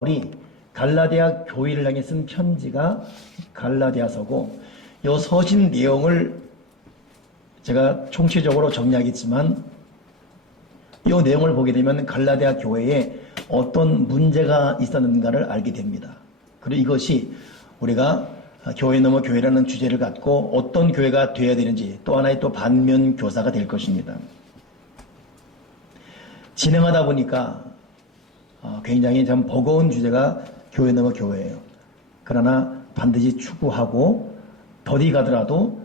우리 갈라디아 교회를 향해 쓴 편지가 갈라디아서고, 이 서신 내용을 제가 총체적으로 정리하겠지만, 이 내용을 보게 되면 갈라디아 교회에 어떤 문제가 있었는가를 알게 됩니다. 그리고 이것이 우리가 교회 넘어 교회라는 주제를 갖고 어떤 교회가 되어야 되는지 또 하나의 또 반면 교사가 될 것입니다. 진행하다 보니까 굉장히 참 버거운 주제가 교회 넘어 교회예요. 그러나 반드시 추구하고 더디 가더라도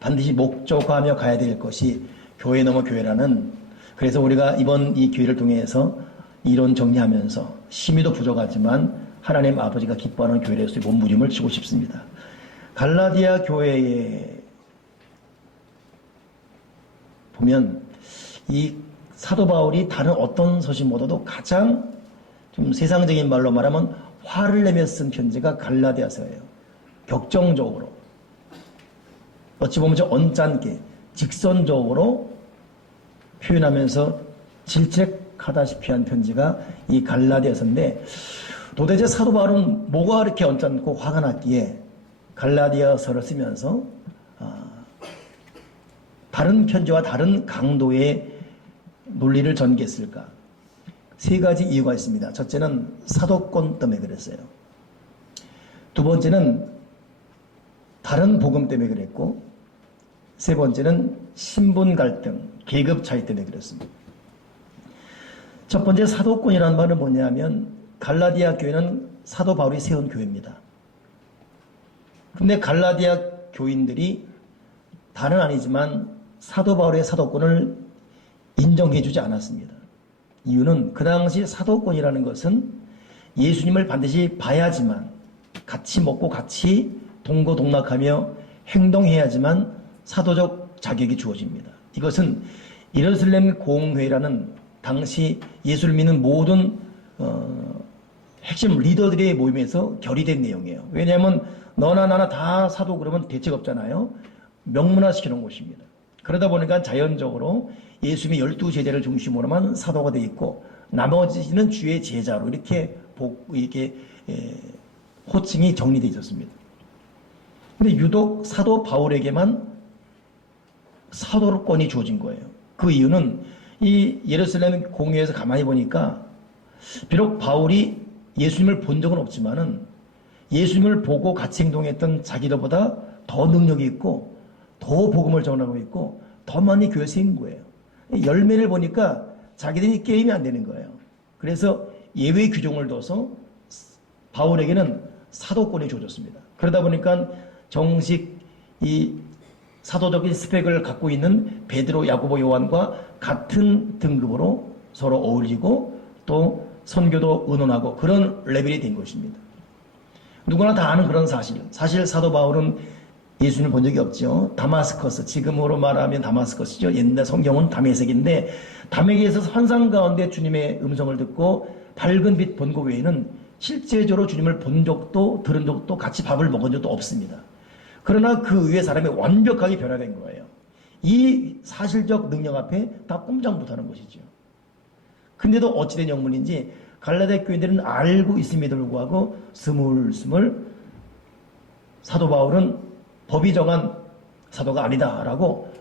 반드시 목적화하며 가야 될 것이 교회 넘어 교회라는, 그래서 우리가 이번 이 기회를 통해서 이론 정리하면서 심의도 부족하지만 하나님 아버지가 기뻐하는 교회로서의 몸부림을 치고 싶습니다. 갈라디아 교회에 보면 이 사도 바울이 다른 어떤 서신보다도 가장 좀 세상적인 말로 말하면 화를 내며 쓴 편지가 갈라디아서예요. 격정적으로, 어찌 보면 좀 언짢게 직선적으로 표현하면서 질책하다시피 한 편지가 이 갈라디아서인데, 도대체 사도 바울은 뭐가 그렇게 언짢고 화가 났기에 갈라디아서를 쓰면서 다른 편지와 다른 강도의 논리를 전개했을까? 세 가지 이유가 있습니다. 첫째는 사도권 때문에 그랬어요. 두 번째는 다른 복음 때문에 그랬고, 세 번째는 신분 갈등, 계급 차이 때문에 그랬습니다. 첫 번째 사도권이라는 말은 뭐냐면, 갈라디아 교회는 사도 바울이 세운 교회입니다. 근데 갈라디아 교인들이 다는 아니지만 사도 바울의 사도권을 인정해주지 않았습니다. 이유는 그 당시 사도권이라는 것은 예수님을 반드시 봐야지만, 같이 먹고 같이 동거동락하며 행동해야지만 사도적 자격이 주어집니다. 이것은 예루살렘 공회라는 당시 예수를 믿는 모든 핵심 리더들의 모임에서 결의된 내용이에요. 왜냐하면 너나 나나 다 사도 그러면 대책 없잖아요. 명문화시키는 곳입니다. 그러다 보니까 자연적으로 예수님의 12제자를 중심으로만 사도가 되어 있고, 나머지는 주의 제자로 이렇게 호칭이 정리되어 있었습니다. 근데 유독 사도 바울에게만 사도권이 주어진 거예요. 그 이유는 이 예루살렘 공회에서 가만히 보니까, 비록 바울이 예수님을 본 적은 없지만은 예수님을 보고 같이 행동했던 자기들보다 더 능력이 있고, 더 복음을 전하고 있고, 더 많이 교회에 세운 거예요. 열매를 보니까 자기들이 게임이 안 되는 거예요. 그래서 예외 규정을 둬서 바울에게는 사도권이 주어졌습니다. 그러다 보니까 정식 이 사도적인 스펙을 갖고 있는 베드로, 야고보, 요한과 같은 등급으로 서로 어울리고 또 선교도 의논하고 그런 레벨이 된 것입니다. 누구나 다 아는 그런 사실. 사실 사도 바울은 예수님을 본 적이 없죠. 다마스커스, 지금으로 말하면 다마스커스죠. 옛날 성경은 다메섹인데, 다메섹에서 환상 가운데 주님의 음성을 듣고 밝은 빛 본 것 외에는 실제적으로 주님을 본 적도 들은 적도 같이 밥을 먹은 적도 없습니다. 그러나 그 위에 사람이 완벽하게 변화된 거예요. 이 사실적 능력 앞에 다 꼼짝 못하는 것이죠. 근데도 어찌된 영문인지 갈라디아 교인들은 알고 있음에도 불구하고 스물스물 사도 바울은 법이 정한 사도가 아니다라고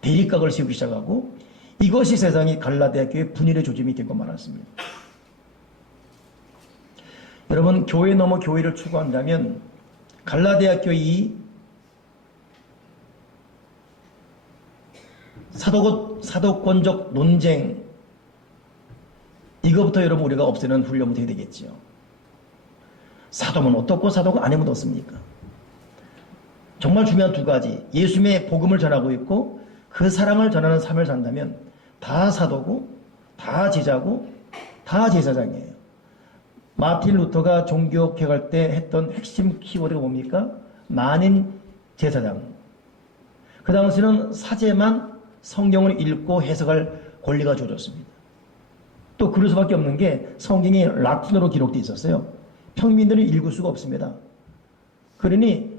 대립각을 세우기 시작하고, 이것이 세상이 갈라디아 교회 분열의 조짐이 되고 말았습니다. 여러분, 교회 넘어 교회를 추구한다면 갈라디아 교회 이 사도권적 논쟁, 이거부터 여러분 우리가 없애는 훈련부터 해야 되겠지요. 사도면 어떻고 사도가 아니면 어떻습니까? 정말 중요한 두 가지, 예수님의 복음을 전하고 있고 그 사랑을 전하는 삶을 산다면 다 사도고 다 제자고 다 제사장이에요. 마틴 루터가 종교개혁할 때 했던 핵심 키워드가 뭡니까? 만인 제사장. 그 당시는 사제만 성경을 읽고 해석할 권리가 주어졌습니다. 또 그럴 수밖에 없는 게 성경이 라틴어로 기록되어 있었어요. 평민들은 읽을 수가 없습니다. 그러니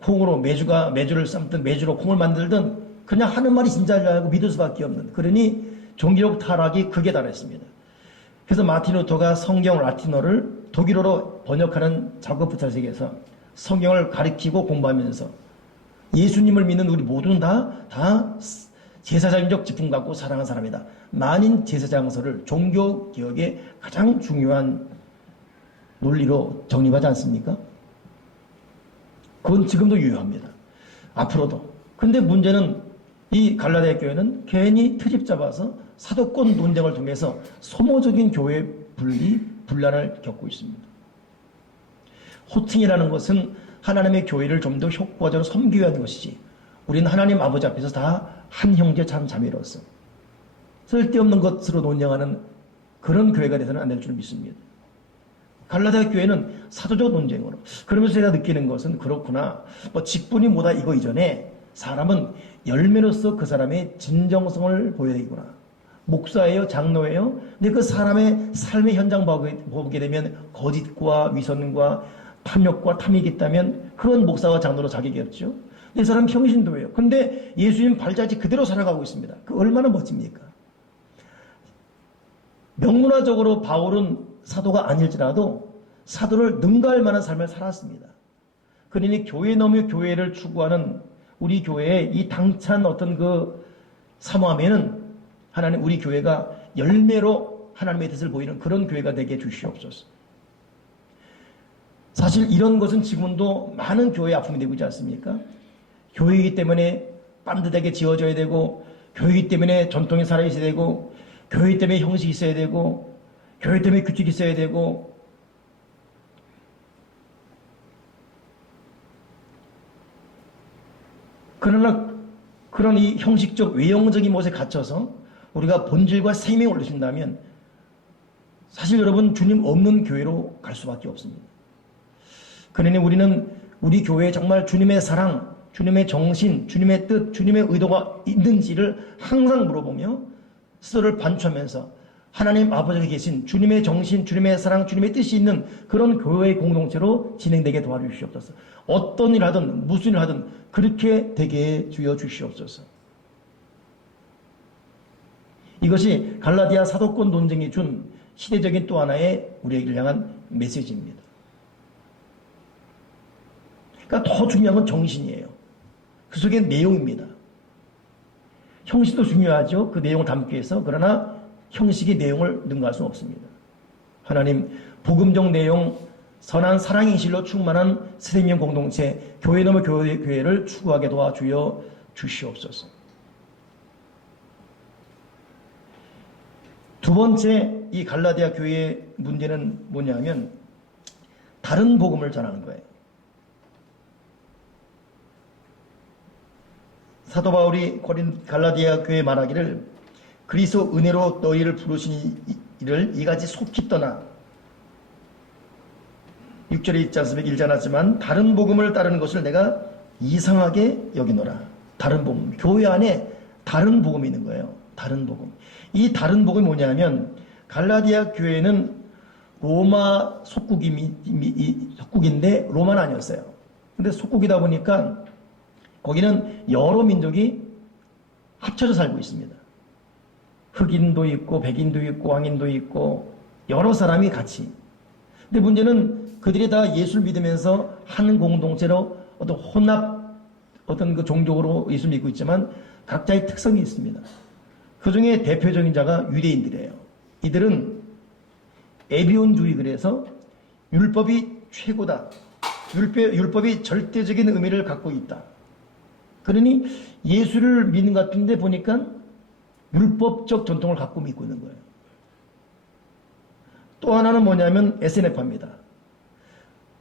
콩으로 메주를 삶든 메주로 콩을 만들든 그냥 하는 말이 진짜인 줄 알고 믿을 수밖에 없는, 그러니 종교적 타락이 극에 달했습니다. 그래서 마틴 루터가 성경 라틴어를 독일어로 번역하는 작업부터 시작해서 성경을 가리키고 공부하면서 예수님을 믿는 우리 모두는 다 제사장적 직분 갖고 살아가는 사람이다. 만인 제사장서를 종교개혁의 가장 중요한 논리로 정립하지 않습니까? 그건 지금도 유효합니다. 앞으로도. 근데 문제는 이 갈라디아 교회는 괜히 트집 잡아서 사도권 논쟁을 통해서 소모적인 교회 분란을 겪고 있습니다. 호칭이라는 것은 하나님의 교회를 좀 더 효과적으로 섬기어야 하는 것이지, 우리는 하나님 아버지 앞에서 다 한 형제 참 자매로서 쓸데없는 것으로 논쟁하는 그런 교회가 돼서는 안 될 줄 믿습니다. 갈라디아 교회는 사도적 논쟁으로. 그러면서 제가 느끼는 것은, 그렇구나, 뭐 직분이 뭐다 이거 이전에 사람은 열매로서 그 사람의 진정성을 보여야 되구나. 목사예요, 장로예요. 근데 그 사람의 삶의 현장 보게 되면 거짓과 위선과 탐욕과 탐욕이 있다면 그건 목사와 장로로 자격이었죠. 이 사람 평신도예요. 근데 예수님 발자취 그대로 살아가고 있습니다. 그 얼마나 멋집니까? 명문화적으로 바울은 사도가 아닐지라도 사도를 능가할 만한 삶을 살았습니다. 그러니 교회 너머 교회를 추구하는 우리 교회의 이 당찬 어떤 그 사모함에는 하나님 우리 교회가 열매로 하나님의 뜻을 보이는 그런 교회가 되게 해주시옵소서. 사실 이런 것은 지금도 많은 교회의 아픔이 되고 있지 않습니까? 교회이기 때문에 반듯하게 지어져야 되고, 교회이기 때문에 전통이 살아있어야 되고, 교회 때문에 형식이 있어야 되고, 교회 때문에 규칙이 있어야 되고, 그러나 그런 이 형식적 외형적인 것에 갇혀서 우리가 본질과 생명을 올리신다면 사실 여러분 주님 없는 교회로 갈 수밖에 없습니다. 그러니 우리는 우리 교회에 정말 주님의 사랑, 주님의 정신, 주님의 뜻, 주님의 의도가 있는지를 항상 물어보며 스스로를 반추하면서 하나님 아버지가 계신 주님의 정신, 주님의 사랑, 주님의 뜻이 있는 그런 교회의 공동체로 진행되게 도와주시옵소서. 어떤 일 하든 무슨 일 하든 그렇게 되게 주여 주시옵소서. 이것이 갈라디아 사도권 논쟁이 준 시대적인 또 하나의 우리에게 향한 메시지입니다. 그러니까 더 중요한 건 정신이에요. 그 속에 내용입니다. 형식도 중요하죠. 그 내용을 담기 위해서. 그러나 형식의 내용을 능가할 수는 없습니다. 하나님 복음적 내용, 선한 사랑의 실로 충만한 세대명 공동체, 교회 넘어 교회를 추구하게 도와주여 주시옵소서. 두 번째 이 갈라디아 교회의 문제는 뭐냐면 다른 복음을 전하는 거예요. 사도 바울이 갈라디아 교회에 말하기를 그리스도 은혜로 너희를 부르신 이를 이같이 속히 떠나 6절에 있지 않습니까? 읽지 않았지만 다른 복음을 따르는 것을 내가 이상하게 여기노라. 다른 복음. 교회 안에 다른 복음이 있는 거예요. 다른 복음. 이 다른 복음이 뭐냐면 갈라디아 교회는 로마 속국인데 로마는 아니었어요. 근데 속국이다 보니까 거기는 여러 민족이 합쳐져 살고 있습니다. 흑인도 있고 백인도 있고 왕인도 있고 여러 사람이 같이. 근데 문제는 그들이 다 예수를 믿으면서 한 공동체로 어떤 혼합 어떤 그 종족으로 예수를 믿고 있지만 각자의 특성이 있습니다. 그 중에 대표적인 자가 유대인들이에요. 이들은 에비온주의, 그래서 율법이 최고다. 율법이 절대적인 의미를 갖고 있다. 그러니 예수를 믿는 것 같은데 보니까 율법적 전통을 갖고 믿고 있는 거예요. 또 하나는 뭐냐면 SNF입니다.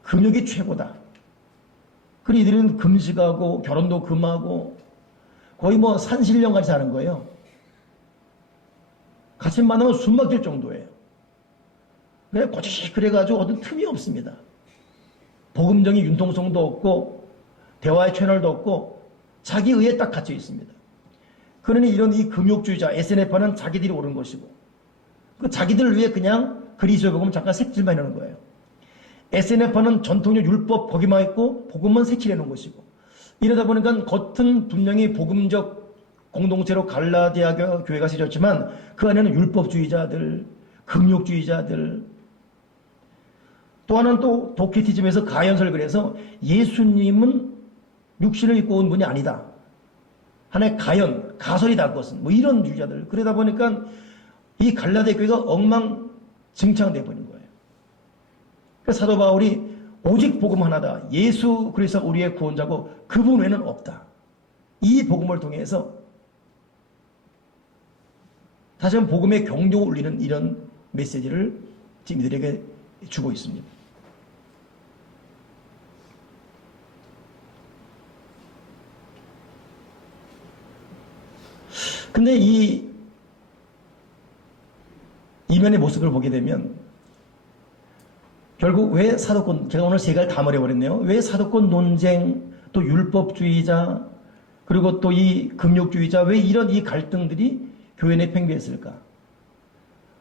금욕이 최고다. 그리고 이들은 금식하고 결혼도 금하고 거의 뭐 산신령같이 사는 거예요. 같이 만나면 숨 막힐 정도예요. 그래 고지식 그래가지고 어떤 틈이 없습니다. 복음적인 융통성도 없고 대화의 채널도 없고 자기 의에 딱 갇혀 있습니다. 그러니 이런 이 금욕주의자 SNF는 자기들이 옳은 것이고 그 자기들을 위해 그냥 그리스도의 복음 잠깐 색칠만 해놓은 거예요. SNF는 전통적 율법 거기만 있고 복음은 색칠해놓은 것이고, 이러다 보니까 겉은 분명히 복음적 공동체로 갈라디아 교회가 세졌지만 그 안에는 율법주의자들, 극욕주의자들, 또 하나는 또 도케티즘에서 가연설을 해서 예수님은 육신을 입고 온 분이 아니다. 하나의 가연, 가설이다 그것은. 뭐 이런 주의자들. 그러다 보니까 이 갈라디아 교회가 엉망진창돼 버린 거예요. 그래서 사도 바울이 오직 복음 하나다. 예수 그리스도 우리의 구원자고 그분 외에는 없다. 이 복음을 통해서 다시 한번 복음의 경종을 울리는 이런 메시지를 지금 이들에게 주고 있습니다. 근데 이 이면의 모습을 보게 되면 결국 왜 사도권, 제가 오늘 세 가지 다 말해버렸네요. 왜 사도권 논쟁, 또 율법주의자, 그리고 또 이 금욕주의자, 왜 이런 이 갈등들이 교회 내 팽배했을까?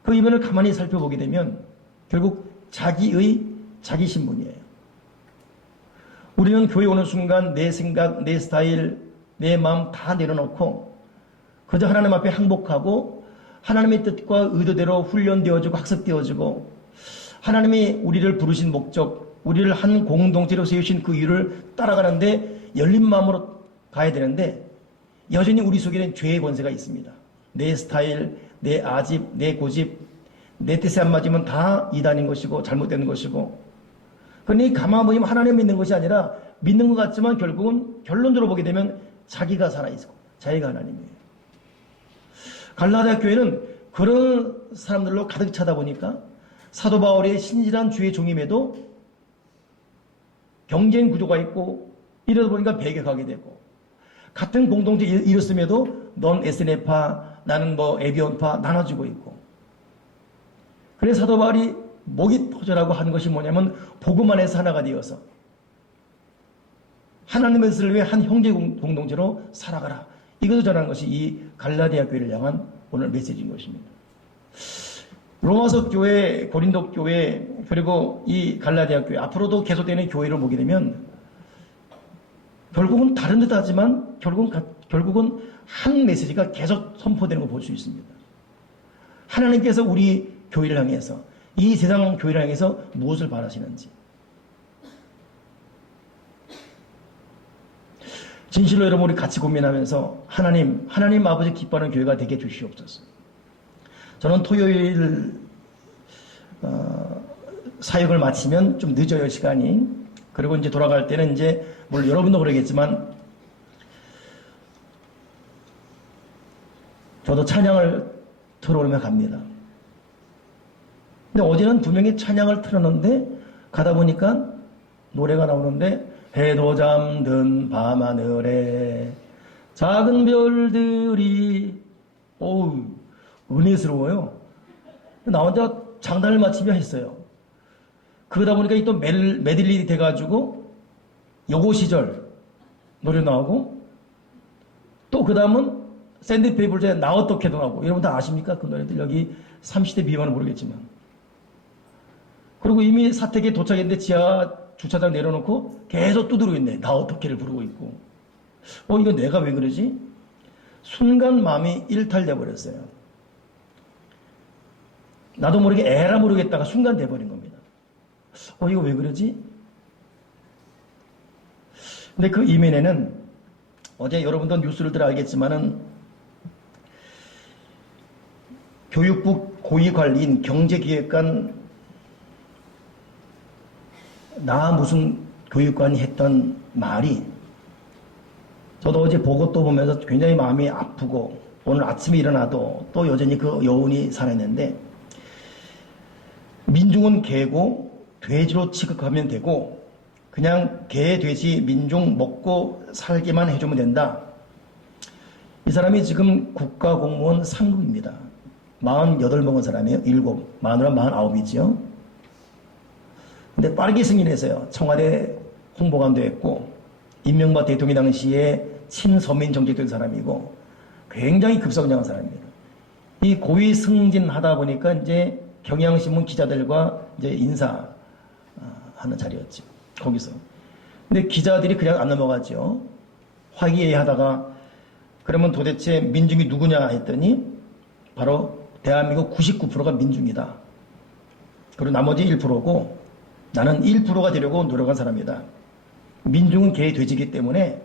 그 이면을 가만히 살펴보게 되면 결국 자기 신분이에요. 우리는 교회 오는 순간 내 생각, 내 스타일, 내 마음 다 내려놓고 그저 하나님 앞에 항복하고 하나님의 뜻과 의도대로 훈련되어지고 학습되어지고 하나님이 우리를 부르신 목적, 우리를 한 공동체로 세우신 그 이유를 따라가는데 열린 마음으로 가야 되는데 여전히 우리 속에는 죄의 권세가 있습니다. 내 스타일, 내 아집, 내 고집, 내 뜻에 안 맞으면 다 이단인 것이고 잘못된 것이고, 그러니 가만 보면 하나님 믿는 것이 아니라 믿는 것 같지만 결국은 결론적으로 보게 되면 자기가 살아있고 자기가 하나님이에요. 갈라디아 교회는 그런 사람들로 가득 차다 보니까 사도 바울의 신실한 주의 종임에도 경쟁 구조가 있고 이러다 보니까 배격하게 되고, 같은 공동체 일었음에도 넌 에스네파, 나는 뭐 에비온파 나눠지고 있고. 그래서 사도 바울이 목이 터져라고 한 것이 뭐냐면 복음 안에서 하나가 되어서 하나님의 뜻을 위해 한 형제 공동체로 살아가라. 이것을 전하는 것이 이 갈라디아 교회를 향한 오늘 메시지인 것입니다. 로마서 교회, 고린도 교회, 그리고 이 갈라디아 교회, 앞으로도 계속되는 교회를 보게 되면 결국은 다른 듯 하지만 결국은 한 메시지가 계속 선포되는 걸 볼 수 있습니다. 하나님께서 우리 교회를 향해서, 이 세상 교회를 향해서 무엇을 바라시는지. 진실로 여러분 우리 같이 고민하면서 하나님 아버지 기뻐하는 교회가 되게 주시옵소서. 저는 토요일 사역을 마치면 좀 늦어요, 시간이. 그리고 이제 돌아갈 때는 이제 물론 여러분도 그러겠지만 저도 찬양을 틀어오르며 갑니다. 근데 어제는 분명히 찬양을 틀었는데 가다 보니까 노래가 나오는데 해도 잠든 밤하늘에 작은 별들이 어우 은혜스러워요. 나 혼자 장단을 마치며 했어요. 그러다 보니까 또 메들리 돼가지고 여고 시절 노래 나오고 또 그 다음은 샌드페이블즈의 나 어떻게도 나오고, 여러분 다 아십니까? 그 노래들 여기 30대 비만은 모르겠지만. 그리고 이미 사택에 도착했는데 지하 주차장 내려놓고 계속 두드리고 있네. 나 어떻게를 부르고 있고. 이거 내가 왜 그러지? 순간 마음이 일탈돼 버렸어요. 나도 모르게 에라 모르겠다가 순간 돼버린 겁니다. 이거 왜 그러지? 근데 그 이면에는 어제 여러분도 뉴스를 들어 알겠지만은 교육부 고위관리인 경제기획관 나 무슨 교육관이 했던 말이 저도 어제 보고 또 보면서 굉장히 마음이 아프고 오늘 아침에 일어나도 또 여전히 그 여운이 살아있는데, 민중은 개고 돼지로 취급하면 되고 그냥 개, 돼지, 민중 먹고 살기만 해주면 된다. 이 사람이 지금 국가공무원 상급입니다. 48 먹은 사람이에요. 7, 마누라 49이지요. 근데 빠르게 승진했어요. 청와대 홍보관도 했고 이명박 대통령 당시에 친서민 정책된 사람이고 굉장히 급성장한 사람입니다. 이 고위 승진하다 보니까 이제 경향신문 기자들과 이제 인사하는 자리였죠. 거기서. 근데 기자들이 그냥 안 넘어가죠. 화기애애하다가 그러면 도대체 민중이 누구냐 했더니 바로 대한민국 99%가 민중이다. 그리고 나머지 1%고 나는 1%가 되려고 노력한 사람이다. 민중은 개의 돼지이기 때문에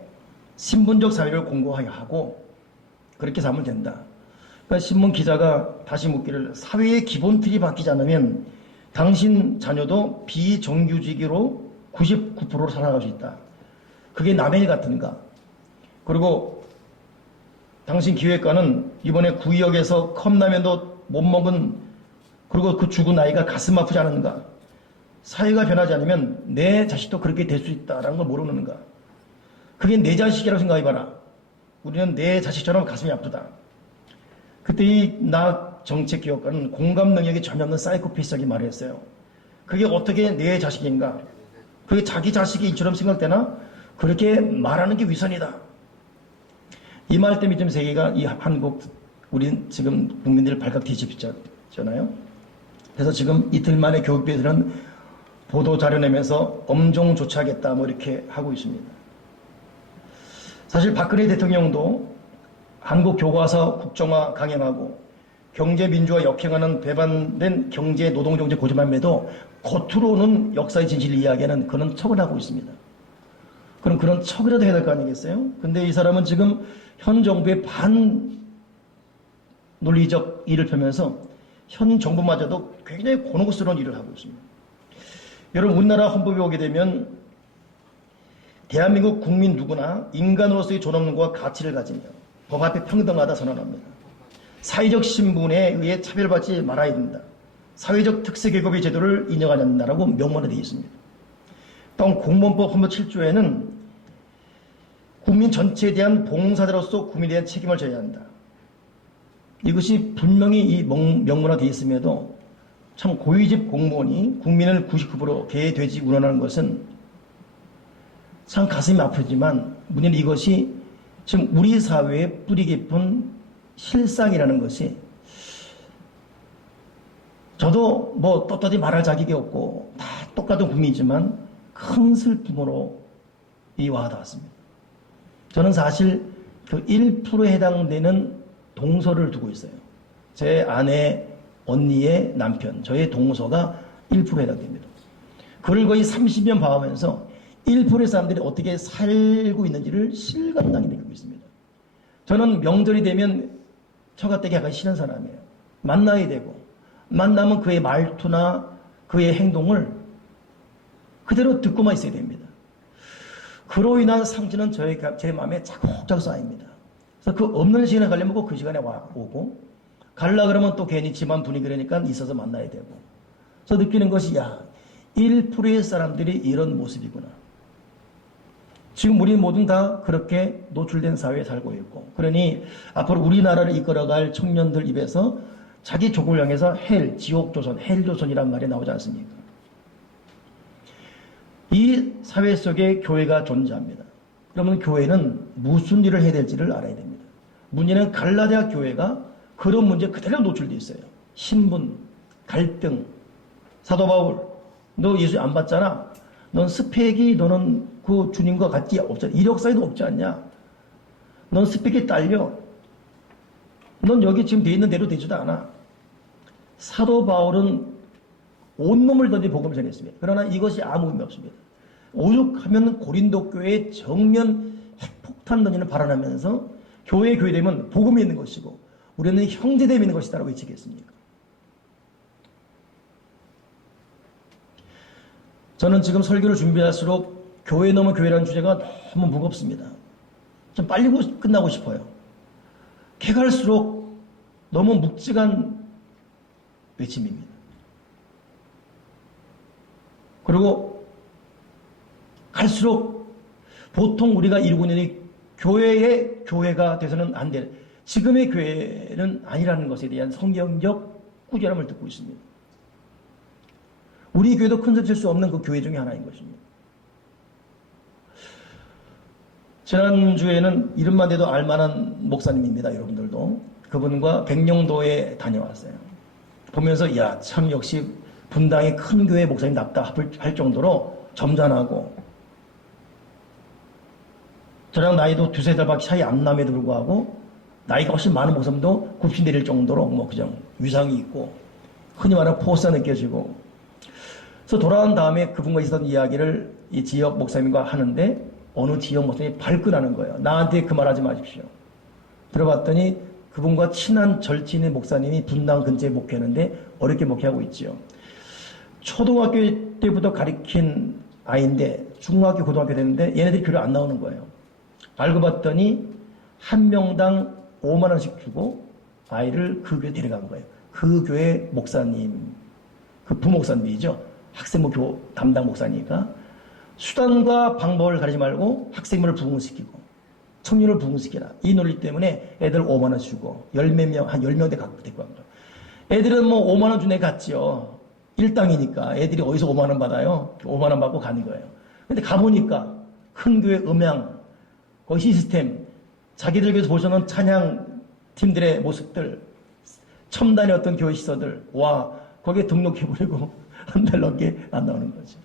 신분적 사회를 공고하게 하고 그렇게 살면 된다. 그러니까 신문 기자가 다시 묻기를 사회의 기본 틀이 바뀌지 않으면 당신 자녀도 비정규직으로 99%로 살아갈 수 있다. 그게 남의 일 같은가? 그리고 당신 기획관은 이번에 구의역에서 컵라면도 못 먹은 그리고 그 죽은 아이가 가슴 아프지 않은가? 사회가 변하지 않으면 내 자식도 그렇게 될 수 있다라는 걸 모르는가? 그게 내 자식이라고 생각해봐라. 우리는 내 자식처럼 가슴이 아프다. 그때 이 나 정책기획관은 공감 능력이 전혀 없는 사이코패스하게 말했어요. 그게 어떻게 내 자식인가? 그게 자기 자식이 이처럼 생각되나? 그렇게 말하는 게 위선이다. 이 말 때문에 지금 세계가 이 한국, 우린 지금 국민들을 발칵 뒤집혔잖아요. 그래서 지금 이틀 만에 교육부에서는 보도 자료 내면서 엄정 조치하겠다 뭐 이렇게 하고 있습니다. 사실 박근혜 대통령도 한국 교과서 국정화 강행하고 경제민주화 역행하는 배반된 경제 노동정책 고집함에도 겉으로는 역사의 진실을 이야기하는 그런 척을 하고 있습니다. 그럼 그런 척이라도 해야 될 거 아니겠어요? 근데 이 사람은 지금 현 정부의 반 논리적 일을 펴면서 현 정부마저도 굉장히 곤혹스러운 일을 하고 있습니다. 여러분 우리나라 헌법에 오게 되면 대한민국 국민 누구나 인간으로서의 존엄과 가치를 가지며 법 앞에 평등하다 선언합니다. 사회적 신분에 의해 차별받지 말아야 된다. 사회적 특수계급의 제도를 인정하지 않는다라고 명문화되어 있습니다. 또한 공무원법 헌법 7조에는 국민 전체에 대한 봉사자로서 국민에 대한 책임을 져야 한다. 이것이 분명히 이 명문화되어 있음에도 참 고위직 공무원이 국민을 99% 개, 돼지 운운하는 것은 참 가슴이 아프지만 문제는 이것이 지금 우리 사회의 뿌리 깊은 실상이라는 것이 저도 뭐 떳떳이 말할 자격이 없고 다 똑같은 국민이지만 큰 슬픔으로 와닿았습니다. 저는 사실 그 1%에 해당되는 동서를 두고 있어요. 제 아내, 언니의 남편, 저의 동서가 1%에 해당됩니다. 그걸 거의 30년 봐오면서 1%의 사람들이 어떻게 살고 있는지를 실감나게 느끼고 있습니다. 저는 명절이 되면 처가댁에 가기 싫은 사람이에요. 만나야 되고 만나면 그의 말투나 그의 행동을 그대로 듣고만 있어야 됩니다. 그로 인한 상처는 제 마음에 차곡차곡 쌓입니다. 그래서 그 없는 시간에 가려면 꼭 그 시간에 오고 갈라 그러면 또 괜히 집안 분위기라니까 있어서 만나야 되고 그래서 느끼는 것이 1%의 사람들이 이런 모습이구나. 지금 우리 모두 다 그렇게 노출된 사회에 살고 있고 그러니 앞으로 우리나라를 이끌어갈 청년들 입에서 자기 족을 향해서 지옥조선, 헬조선이란 말이 나오지 않습니까? 이 사회 속에 교회가 존재합니다. 그러면 교회는 무슨 일을 해야 될지를 알아야 됩니다. 문제는 갈라디아 교회가 그런 문제 그대로 노출되어 있어요. 신분, 갈등, 사도 바울, 너 예수 안 받잖아. 넌 스펙이 너는 그 주님과 같이 없잖아. 이력사에도 없지 않냐. 넌 스펙이 딸려. 넌 여기 지금 돼 있는 대로 되지도 않아. 사도 바울은 온몸을 던지 복음을 전했습니다. 그러나 이것이 아무 의미 없습니다. 오죽하면 고린도 교회에 정면 핵폭탄 던지는 발언하면서 교회되면 복음이 있는 것이고 우리는 형제됨이 있는 것이다 라고 외치겠습니까? 저는 지금 설교를 준비할수록 교회 넘어 교회라는 주제가 너무 무겁습니다. 좀 빨리 끝나고 싶어요. 캐갈수록 너무 묵직한 외침입니다. 그리고 갈수록 보통 우리가 이루고 있는 이 교회의 교회가 돼서는 안 될 지금의 교회는 아니라는 것에 대한 성경적 꾸준함을 듣고 있습니다. 우리 교회도 큰 소리 칠 수 없는 그 교회 중에 하나인 것입니다. 지난주에는 이름만 대도 알만한 목사님입니다. 여러분들도. 그분과 백령도에 다녀왔어요. 보면서 참 역시 분당의 큰 교회 목사님답다 할 정도로 점잖하고 저랑 나이도 두세 달밖에 차이 안 남에도 불구하고 나이가 훨씬 많은 목사님도 굽신 내릴 정도로 뭐 그냥 위상이 있고 흔히 말하는 포스가 느껴지고. 그래서 돌아온 다음에 그분과 있었던 이야기를 이 지역 목사님과 하는데 어느 지역 목사님이 발끈하는 거예요. 나한테 그 말하지 마십시오. 들어봤더니 그분과 친한 절친의 목사님이 분당 근처에 목회하는데 어렵게 목회하고 있지요. 초등학교 때부터 가르친 아이인데 중학교 고등학교 됐는데 얘네들이 교회 안 나오는 거예요. 알고 봤더니 한 명당 5만 원씩 주고 아이를 그 교회 데려간 거예요. 그 교회 목사님, 그 부목사님이죠. 학생부 담당 목사니까 수단과 방법을 가리지 말고 학생부를 부흥시키고 청년을 부흥시키라. 이 논리 때문에 애들 5만 원 주고 열몇 명, 한 10명대 갖고 데리고 간 거예요. 애들은 뭐 5만 원 준 애 갔지요. 일당이니까 애들이 어디서 5만 원 받아요? 5만 원 받고 가는 거예요. 근데 가보니까 큰 교회 음향, 거기 시스템, 자기들 교회에서 보시는 찬양 팀들의 모습들, 첨단의 어떤 교회 시설들, 와, 거기에 등록해버리고 한 달 넘게 안 나오는 거죠.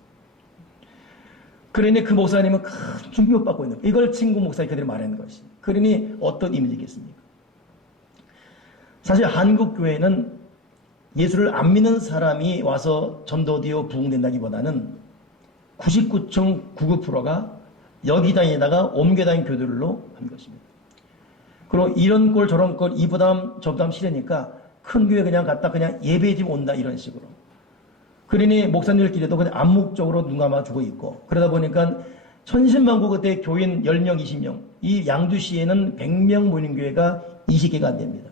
그러니 그 목사님은 큰 충격받고 있는 거예요. 이걸 친구 목사님 그들이 말하는 것이. 그러니 어떤 이미지겠습니까? 사실 한국 교회는 예수를 안 믿는 사람이 와서 전도되어 부흥된다기보다는 99.99%가 여기 다니다가 옮겨 다닌 교들로 한 것입니다. 그리고 이런 꼴 저런 꼴 이 부담 저 부담 싫으니까 큰 교회 그냥 갔다 그냥 예배 좀 온다 이런 식으로. 그러니 목사님들끼리도 그냥 암묵적으로 눈 감아주고 있고 그러다 보니까 천신만고 그때 교인 10명 20명 이 양주시에는 100명 모이는 교회가 20개가 안 됩니다.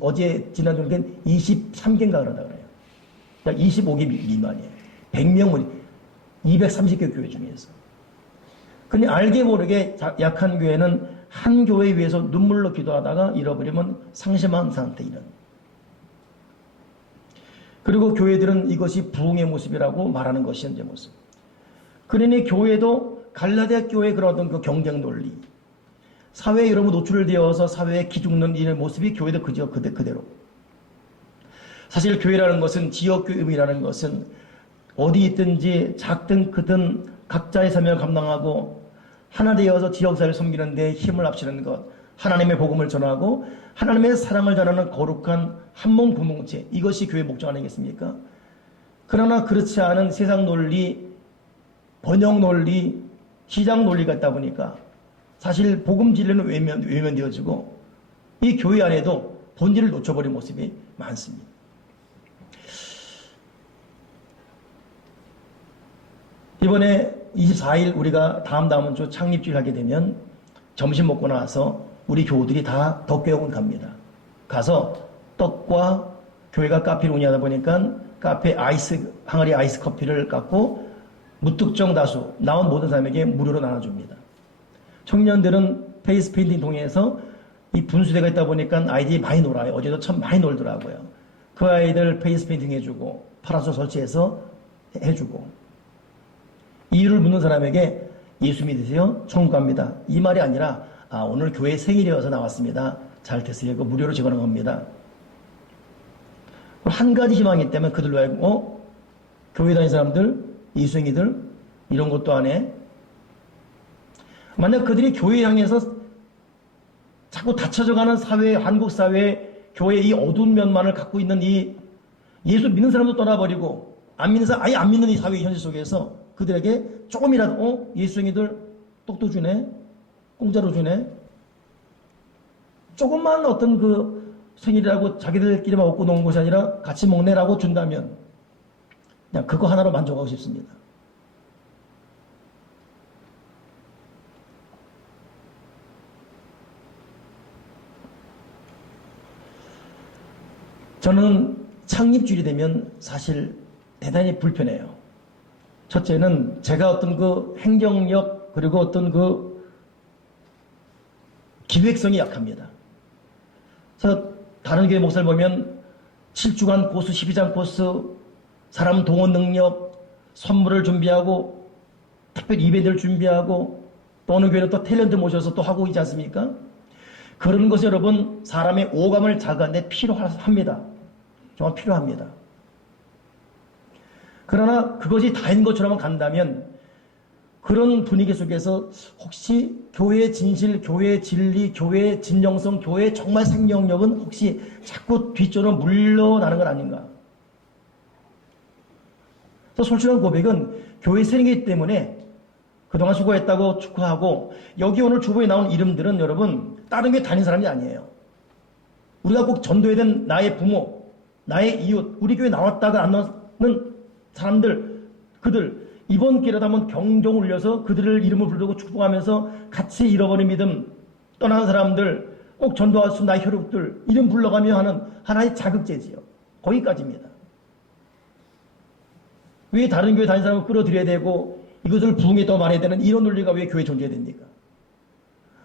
어제 지난주에 23개인가 그러다 그래요. 약 25개 미만이에요. 100명 모이 230개 교회 중에서. 근데 알게 모르게 약한 교회는 한 교회 위해서 눈물로 기도하다가 잃어버리면 상심한 상태 이런. 그리고 교회들은 이것이 부흥의 모습이라고 말하는 것이 현재 모습. 그러니 교회도 갈라디아 교회의 그런 어떤 그 경쟁 논리, 사회에 여러분 노출되어서 사회에 기죽는 이런 모습이 교회도 그대로. 사실 교회라는 것은 지역교회라는 것은 어디 있든지 작든 크든 각자의 사명을 감당하고 하나 되어서 지역사회를 섬기는 데 힘을 합치는 것, 하나님의 복음을 전하고 하나님의 사랑을 전하는 거룩한 한몸 공동체, 이것이 교회의 목적 아니겠습니까? 그러나 그렇지 않은 세상 논리, 번영 논리, 시장 논리가 있다 보니까 사실 복음 진리는 외면되어지고 이 교회 안에도 본질을 놓쳐버린 모습이 많습니다. 이번에 24일 우리가 다음 주 창립주일 하게 되면 점심 먹고 나서 우리 교우들이 다 덕교학원 갑니다. 가서 떡과 교회가 카페를 운영하다 보니까 카페 항아리 아이스 커피를 갖고 무특정 다수 나온 모든 사람에게 무료로 나눠줍니다. 청년들은 페이스 페인팅 통해서 이 분수대가 있다 보니까 아이들이 많이 놀아요. 어제도 참 많이 놀더라고요. 그 아이들 페이스 페인팅 해주고 파라솔 설치해서 해주고 이유를 묻는 사람에게 예수 믿으세요? 천국 갑니다. 이 말이 아니라 오늘 교회 생일이어서 나왔습니다. 잘 됐어요. 이거 무료로 제공하는 겁니다. 한 가지 희망이 있다면 그들로 하여금 교회 다니는 사람들, 예수행이들 이런 것도 안 해. 만약 그들이 교회 향해서 자꾸 닫혀져가는 사회, 한국 사회, 교회의 이 어두운 면만을 갖고 있는 이 예수 믿는 사람도 떠나버리고 안 믿는 사람, 아예 안 믿는 이 사회 현실 속에서 그들에게 조금이라도 예수행이들 떡도 주네, 공짜로 주네, 조금만 어떤 그 생일이라고 자기들끼리만 먹고 노는 것이 아니라 같이 먹네라고 준다면 그냥 그거 하나로 만족하고 싶습니다. 저는 창립주일이 되면 사실 대단히 불편해요. 첫째는 제가 어떤 그 행정력 그리고 어떤 그 기획성이 약합니다. 그래서 다른 교회 목사를 보면 7주간 코스, 12장 코스, 사람 동원 능력, 선물을 준비하고 특별히 이벤트를 준비하고 또 어느 교회는 또 탤런트 모셔서 또 하고 있지 않습니까? 그런 것이 여러분 사람의 오감을 자극하는데 필요합니다. 정말 필요합니다. 그러나 그것이 다인 것처럼 간다면 그런 분위기 속에서 혹시 교회의 진실, 교회의 진리, 교회의 진정성, 교회의 정말 생명력은 혹시 자꾸 뒤쪽으로 물러나는 건 아닌가? 그래서 솔직한 고백은 교회 생이기 때문에 그동안 수고했다고 축하하고, 여기 오늘 주보에 나온 이름들은 여러분 다른 교회 다닌 사람이 아니에요. 우리가 꼭 전도해야 된 나의 부모, 나의 이웃, 우리 교회 나왔다가 안 나오는 사람들, 그들 이번 기회라도 한번 경종 울려서 그들을 이름을 부르고 축복하면서 같이 잃어버린 믿음 떠나는 사람들, 꼭 전도할 수 있는 나의 혈육들 이름 불러가며 하는 하나의 자극제지요. 거기까지입니다. 왜 다른 교회 다니는 사람을 끌어들여야 되고 이것을 부흥에 더 말해야 되는 이런 논리가 왜 교회에 존재해야 됩니까?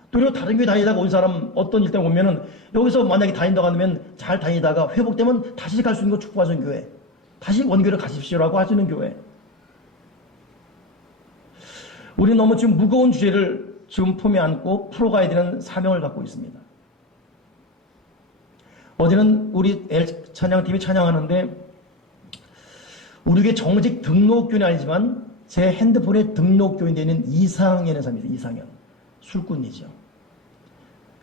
또 다른 교회 다니다가 온 사람 어떤 일 때문에 오면은 여기서 만약에 다닌다고 하면 잘 다니다가 회복되면 다시 갈 수 있는 거 축복하시는 교회, 다시 원교회를 가십시오라고 하시는 교회. 우리는 너무 지금 무거운 주제를 지금 품에 안고 풀어가야 되는 사명을 갖고 있습니다. 어제는 우리 찬양팀이 찬양하는데 우리 교회 정식 등록교회는 아니지만 제 핸드폰에 등록교인 되는 이상현이라는 사람입니다. 이상현. 술꾼이죠.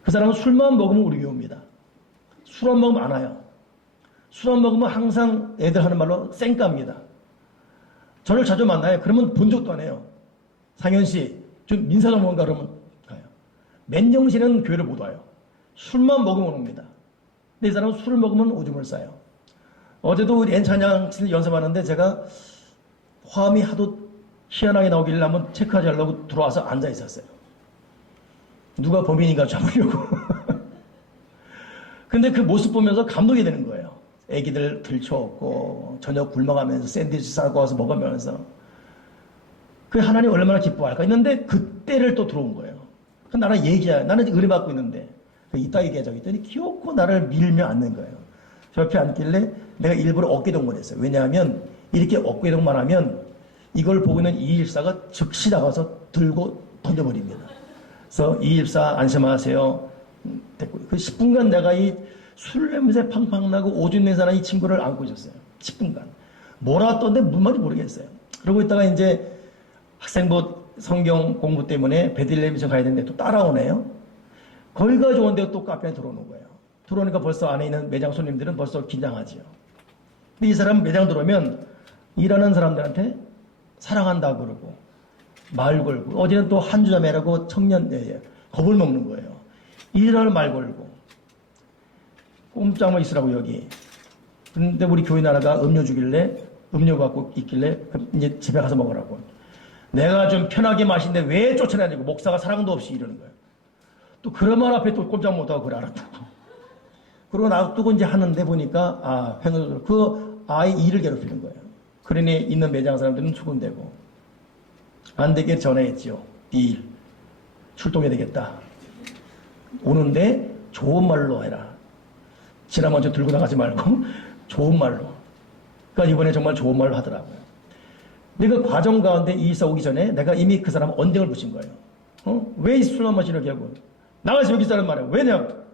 그 사람은 술만 먹으면 우리 교회 옵니다. 술 안 먹으면 안 와요. 술 안 먹으면 항상 애들 하는 말로 쌩깝니다. 저를 자주 만나요. 그러면 본 적도 안 해요. 상현 씨, 좀 민사 좀 뭔가 그러면 가요. 맨정신은 교회를 못 와요. 술만 먹으면 옵니다. 근데 이 사람은 술을 먹으면 오줌을 싸요. 어제도 우리 찬양 연습하는데 제가 화음이 하도 희한하게 나오길래 한번 체크하지 않으려고 들어와서 앉아 있었어요. 누가 범인인가 잡으려고. 근데 그 모습 보면서 감동이 되는 거예요. 애기들 들쳐업고 저녁 굶어가면서 샌드위치 싸고 와서 먹으면서 그 하나님 얼마나 기뻐할까 했는데 그때를 또 들어온 거예요. 그 나랑 얘기해. 나는 은혜 받고 있는데 이따 얘기하자고 했더니 귀엽고 나를 밀며 앉는 거예요. 저 옆에 앉길래 내가 일부러 어깨동무를 했어요. 왜냐하면 이렇게 어깨동무만 하면 이걸 보고 있는 이일사가 즉시 나가서 들고 던져버립니다. 그래서 이일사 안심하세요. 됐고 그 10분간 내가 이 술 냄새 팡팡 나고 오줌 냄새 나는 이 친구를 안고 있었어요. 10분간. 뭐라 떴는데 무슨 말인지 모르겠어요. 그러고 있다가 이제 학생부 성경 공부 때문에 베들레헴 미션 가야 되는데 또 따라오네요. 거기가 좋은데 또 카페에 들어오는 거예요. 들어오니까 벌써 안에 있는 매장 손님들은 벌써 긴장하지요. 근데 이 사람은 매장 들어오면 일하는 사람들한테 사랑한다 그러고 말 걸고, 어제는 또 한주자매라고 청년 겁을 먹는 거예요. 일하는 말 걸고 꼼짝만 있으라고 여기. 근데 우리 교회 나라가 음료 주길래 음료 갖고 있길래 이제 집에 가서 먹으라고. 내가 좀 편하게 마시는데 왜 쫓아내냐고. 목사가 사랑도 없이 이러는 거예요. 또 그런 말 앞에 또 꼼짝 못하고 그래 알았다고. 그러고 놔두고 이제 하는데 보니까 그 아이 일을 괴롭히는 거예요. 그러니 있는 매장 사람들은 수군대고 안 되게 전화했지요. 일 출동해야 되겠다. 오는데 좋은 말로 해라. 지난번에 들고 나가지 말고 좋은 말로. 그러니까 이번에 정말 좋은 말로 하더라고요. 근데 그 과정 가운데 이사 오기 전에 내가 이미 그 사람 언쟁을 붙인 거예요. 왜 이 술만 마시려고 하고 나가서 여기 사람 말이야. 왜냐고.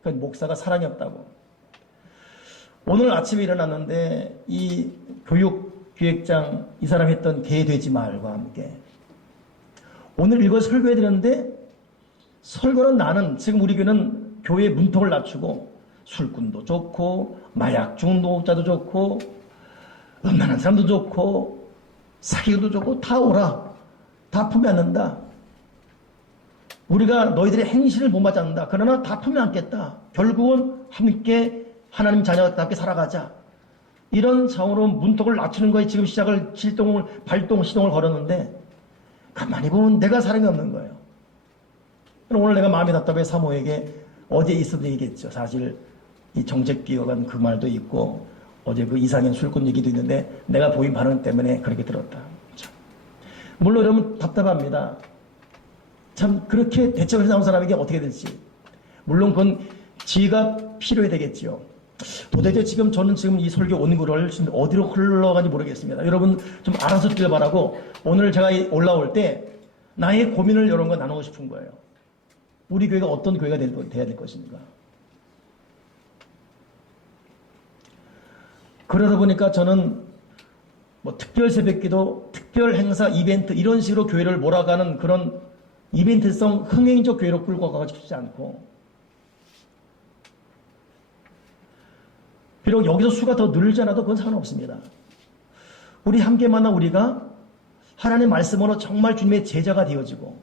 그러니까 목사가 사랑이 없다고. 오늘 아침에 일어났는데 이 교육기획장 이 사람 했던 개돼지 말과 함께 오늘 이걸 설교해 드렸는데 설교는 나는 지금 우리 교회는 교회 문턱을 낮추고 술꾼도 좋고 마약 중독자도 좋고 음란한 사람도 좋고 사기도 좋고 다 오라. 다 품에 안는다. 우리가 너희들의 행실을 못 맞지 않는다. 그러나 다 품에 안겠다. 결국은 함께 하나님 자녀답게 살아가자. 이런 차원으로 문턱을 낮추는 거에 지금 시작을 시동을 걸었는데 가만히 보면 내가 사랑이 없는 거예요. 그럼 오늘 내가 마음이 답답해 사모에게 어제 있어도 얘기했죠. 사실 이 정책기획안 그 말도 있고 어제 그 이상현 술꾼 얘기도 있는데 내가 보인 반응 때문에 그렇게 들었다. 참. 물론 여러분 답답합니다. 참 그렇게 대책을 나온 사람에게 어떻게 될지. 물론 그건 지혜가 필요해야 되겠지요. 도대체 저는 지금 이 설교 원고를 지금 어디로 흘러가는지 모르겠습니다. 여러분 좀 알아서 듣길 바라고 오늘 제가 올라올 때 나의 고민을 이런 거 나누고 싶은 거예요. 우리 교회가 어떤 교회가 돼야 될 것인가. 그러다 보니까 저는 뭐 특별 새벽기도, 특별 행사, 이벤트 이런 식으로 교회를 몰아가는 그런 이벤트성 흥행적 교회로 끌고 가고 싶지 않고, 비록 여기서 수가 더 늘지 않아도 그건 상관없습니다. 우리 함께 만난 우리가 하나님의 말씀으로 정말 주님의 제자가 되어지고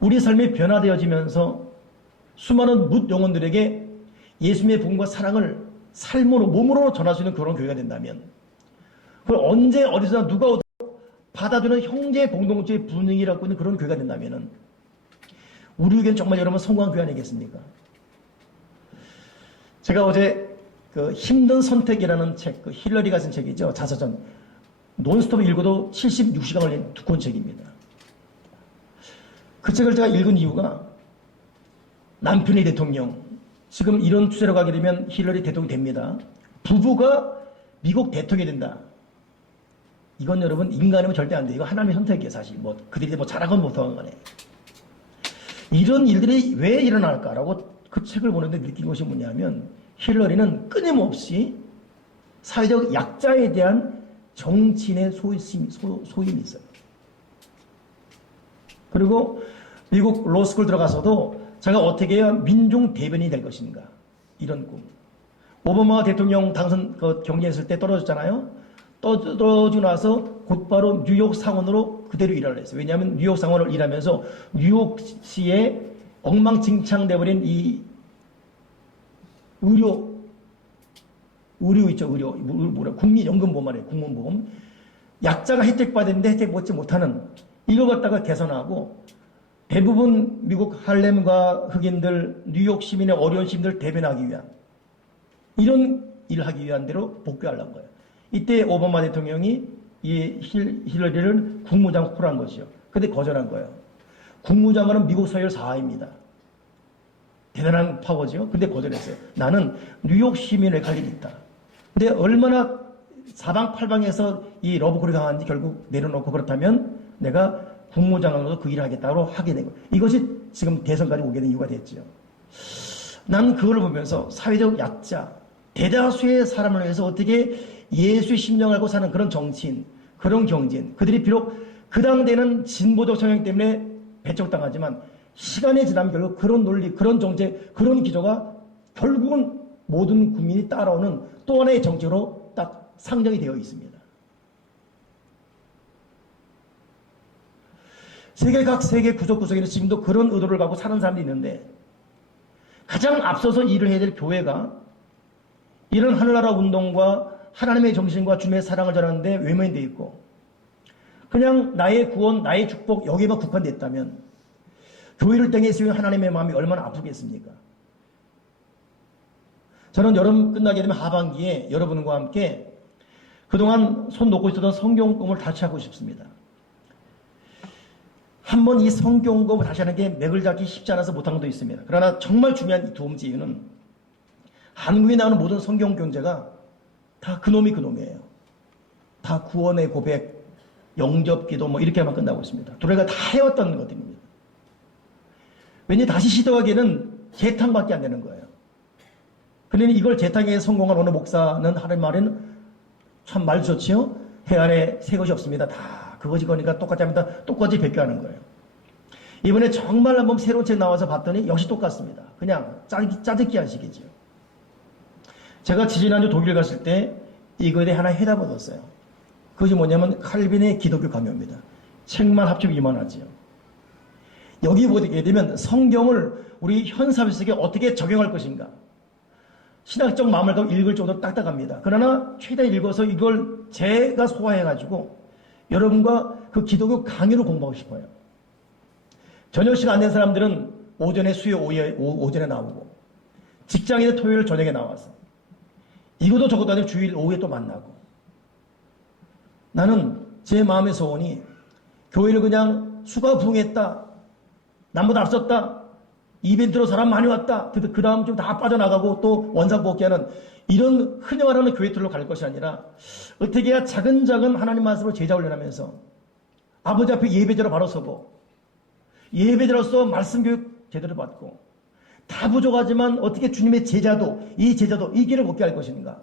우리 삶이 변화되어지면서 수많은 뭇 영혼들에게 예수님의 복음과 사랑을 삶으로 몸으로 전할 수 있는 그런 교회가 된다면, 그걸 언제 어디서나 누가 오도 받아주는 형제 공동체의 분위기라고 있는 그런 교회가 된다면 우리에게는 정말 여러분 성공한 교회 아니겠습니까? 제가 어제 그 힘든 선택이라는 책, 그 힐러리가 쓴 책이죠. 자서전. 논스톱 읽어도 76시간 걸린 두꺼운 책입니다. 그 책을 제가 읽은 이유가 남편이 대통령, 지금 이런 추세로 가게 되면 힐러리 대통령이 됩니다. 부부가 미국 대통령이 된다. 이건 여러분 인간이면 절대 안 돼. 이거 하나님의 선택이에요, 사실. 뭐 그들이 뭐 잘하건 못하건 간에. 이런 일들이 왜 일어날까라고 그 책을 보는데 느낀 것이 뭐냐면, 힐러리는 끊임없이 사회적 약자에 대한 정치인의 소임이 있어요. 그리고 미국 로스쿨 들어가서도 제가 어떻게 해야 민중 대변인이 될 것인가, 이런 꿈. 오바마 대통령 당선 경쟁했을 때 떨어졌잖아요. 떨어지고 나서 곧바로 뉴욕 상원으로 그대로 일을 했어요. 왜냐하면 뉴욕 상원을 일하면서 뉴욕시에 엉망진창돼버린 이 의료 있죠, 국민연금보험 말이에요, 국민보험. 약자가 혜택 받았는데 혜택 받지 못하는 이걸 갖다가 개선하고, 대부분 미국 할렘과 흑인들, 뉴욕 시민의 어려운 시민들 대변하기 위한 이런 일을 하기 위한 대로 복귀하려는 거예요. 이때 오바마 대통령이 이 힐러리를 국무장 후보로 한 것이요. 근데 거절한 거예요. 국무장관은 미국 서열 4위입니다. 대단한 파워죠. 근데 거절했어요. 나는 뉴욕 시민을 갈 일이 있다. 근데 얼마나 사방팔방에서 이 러브콜이 강한지 결국 내려놓고, 그렇다면 내가 국무장관으로서 그 일을 하겠다고 하게 된 거예요. 이것이 지금 대선까지 오게 된 이유가 됐죠. 난 그걸 보면서 사회적 약자, 대다수의 사람을 위해서 어떻게 예수의 심령을 알고 사는 그런 정치인, 그런 경제인, 그들이 비록 그 당대는 진보적 성향 때문에 배척당하지만 시간이 지나면 결국 그런 논리, 그런 정책, 그런 기조가 결국은 모든 국민이 따라오는 또 하나의 정책으로 딱 상정이 되어 있습니다. 각 세계 구석구석에는 지금도 그런 의도를 갖고 사는 사람들이 있는데, 가장 앞서서 일을 해야 될 교회가 이런 하늘나라 운동과 하나님의 정신과 주님의 사랑을 전하는데 외면되어 있고, 그냥 나의 구원, 나의 축복 여기에만 국한됐다면 교회를 땅에 세운 하나님의 마음이 얼마나 아프겠습니까? 저는 여름 끝나게 되면 하반기에 여러분과 함께 그동안 손 놓고 있었던 성경공부를 다시 하고 싶습니다. 한번 이 성경공부 다시 하는 게 맥을 잡기 쉽지 않아서 못한 것도 있습니다. 그러나 정말 중요한 두 번째 이유는, 한국에 나오는 모든 성경 경제가 다 그놈이에요. 다 구원의 고백, 영접기도 뭐 이렇게만 끝나고 있습니다. 둘레가 다 해왔다는 것들입니다. 왠지 다시 시도하기에는 재탕밖에 안 되는 거예요. 그러니 이걸 재탕에 성공한 어느 목사는 하는 말은 참 말 좋지요. 해안에 새 것이 없습니다. 다 그것이 거니까 똑같이 합니다. 똑같이 베껴하는 거예요. 이번에 정말 한번 새로운 책 나와서 봤더니 역시 똑같습니다. 그냥 짜깁기 하시겠죠. 제가 지지난주 독일 갔을 때 이거에 대해 하나 해답을 얻었어요. 그것이 뭐냐면 칼빈의 기독교 강요입니다. 책만 합치면 이만하지요. 여기 보게 되면 성경을 우리 현 사회 속에 어떻게 적용할 것인가, 신학적 마음을 갖고 읽을 정도로 딱딱합니다. 그러나 최대한 읽어서 이걸 제가 소화해가지고 여러분과 그 기독교 강의를 공부하고 싶어요. 저녁 시간 안 된 사람들은 오전에 수요 오전에 나오고, 직장인은 토요일 저녁에 나와서 이것도 저것도 아니고 주일 오후에 또 만나고. 나는 제 마음의 소원이 교회를 그냥 수가 부흥했다, 남보다 앞섰다, 이벤트로 사람 많이 왔다, 그 다음 좀 다 빠져나가고 또 원상복귀하는 이런 흔히 말하는 교회들로 갈 것이 아니라, 어떻게 해야 차근차근 하나님 말씀으로 제자 훈련하면서 아버지 앞에 예배자로 바로 서고, 예배자로서 말씀 교육 제대로 받고, 다 부족하지만 어떻게 주님의 제자도 이 길을 걷게 할 것인가.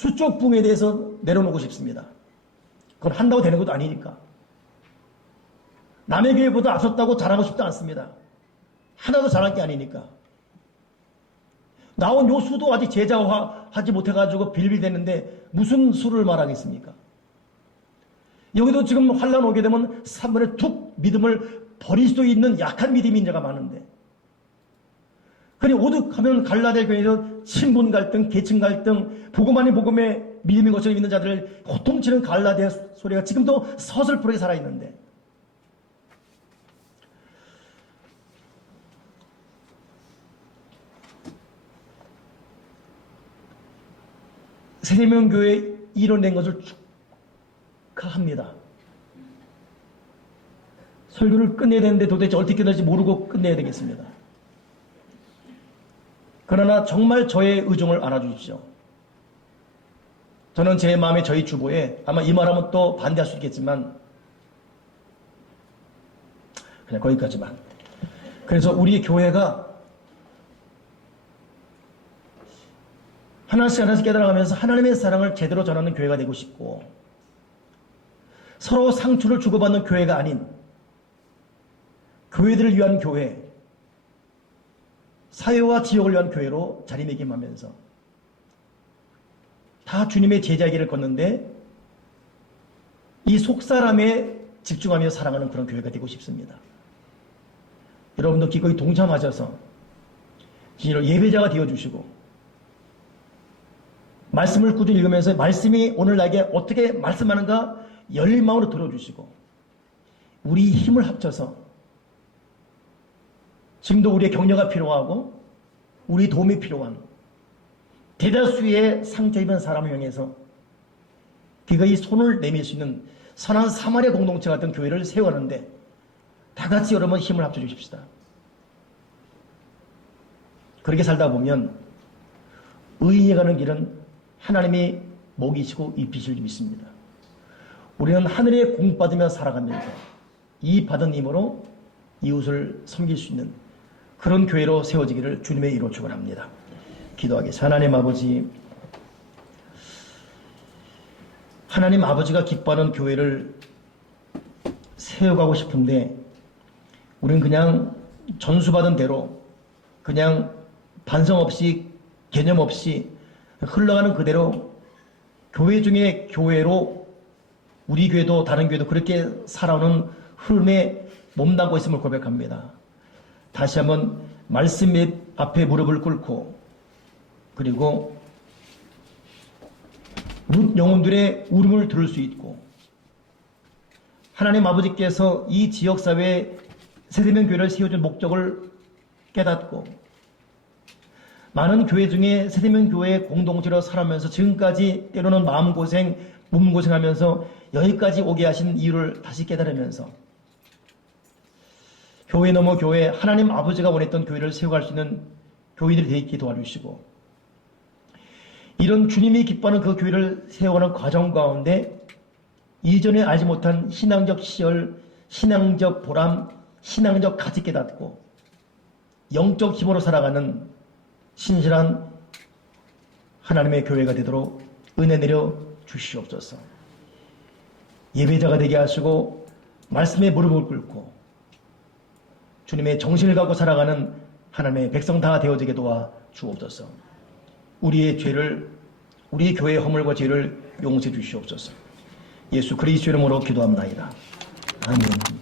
수적 부흥에 대해서 내려놓고 싶습니다. 그건 한다고 되는 것도 아니니까. 남의 교회보다 앞섰다고 자랑하고 싶지 않습니다. 하나도 잘할 게 아니니까. 나온 요 수도 아직 제자화하지 못해가지고 빌빌대는데 무슨 수를 말하겠습니까? 여기도 지금 환란 오게 되면 3번에 툭 믿음을 버릴 수도 있는 약한 믿음인 자가 많은데, 그러니 오죽하면 갈라델 교회에서 친분 갈등, 계층 갈등, 복음 아닌 복음에 믿음인 것처럼 믿는 자들을 호통치는 갈라데 소리가 지금도 서슬프게 살아있는데, 세대명교회 이뤄낸 것을 축하합니다. 설교를 끝내야 되는데 도대체 어떻게 끝날지 모르고 끝내야 되겠습니다. 그러나 정말 저의 의중을 알아주십시오. 저는 제 마음에 저희 주보에, 아마 이 말하면 또 반대할 수 있겠지만 그냥 거기까지만. 그래서 우리 교회가 하나씩 하나씩 깨달아가면서 하나님의 사랑을 제대로 전하는 교회가 되고 싶고, 서로 상처를 주고받는 교회가 아닌 교회들을 위한 교회, 사회와 지역을 위한 교회로 자리매김하면서 다 주님의 제자의 길을 걷는데 이 속사람에 집중하며 사랑하는 그런 교회가 되고 싶습니다. 여러분도 기꺼이 동참하셔서 진짜로 예배자가 되어주시고, 말씀을 꾸준히 읽으면서 말씀이 오늘 나에게 어떻게 말씀하는가 열린 마음으로 들어주시고, 우리 힘을 합쳐서 지금도 우리의 격려가 필요하고 우리 도움이 필요한 대다수의 상처 입은 사람을 향해서 기꺼이 손을 내밀 수 있는 선한 사마리아 공동체 같은 교회를 세워가는데 다 같이 여러분 힘을 합쳐 주십시다. 그렇게 살다 보면 의인이 가는 길은 하나님이 먹이시고 입히실 줄 믿습니다. 우리는 하늘에 공받으며 살아가면서 이 받은 힘으로 이웃을 섬길 수 있는 그런 교회로 세워지기를 주님의 이로 축원합니다. 기도하겠습니다. 하나님 아버지, 하나님 아버지가 기뻐하는 교회를 세워가고 싶은데 우리는 그냥 전수받은 대로 그냥 반성 없이 개념 없이 흘러가는 그대로 교회 중에 교회로 우리 교회도 다른 교회도 그렇게 살아오는 흐름에 몸담고 있음을 고백합니다. 다시 한번 말씀 앞에 무릎을 꿇고, 그리고 영혼들의 울음을 들을 수 있고, 하나님 아버지께서 이 지역사회에 세대명 교회를 세워준 목적을 깨닫고, 많은 교회 중에 세대명 교회의 공동체로 살아가면서 지금까지 때로는 마음고생, 몸고생하면서 여기까지 오게 하신 이유를 다시 깨달으면서 교회 넘어 교회, 하나님 아버지가 원했던 교회를 세워갈 수 있는 교인들이 되어 있게 도와주시고, 이런 주님이 기뻐하는 그 교회를 세워가는 과정 가운데 이전에 알지 못한 신앙적 시열, 신앙적 보람, 신앙적 가치 깨닫고 영적 힘으로 살아가는 신실한 하나님의 교회가 되도록 은혜 내려 주시옵소서. 예배자가 되게 하시고 말씀에 무릎을 꿇고 주님의 정신을 갖고 살아가는 하나님의 백성 다 되어지게 도와 주옵소서. 우리의 죄를, 우리 교회의 허물과 죄를 용서해 주시옵소서. 예수 그리스도 이름으로 기도합나이다. 아멘.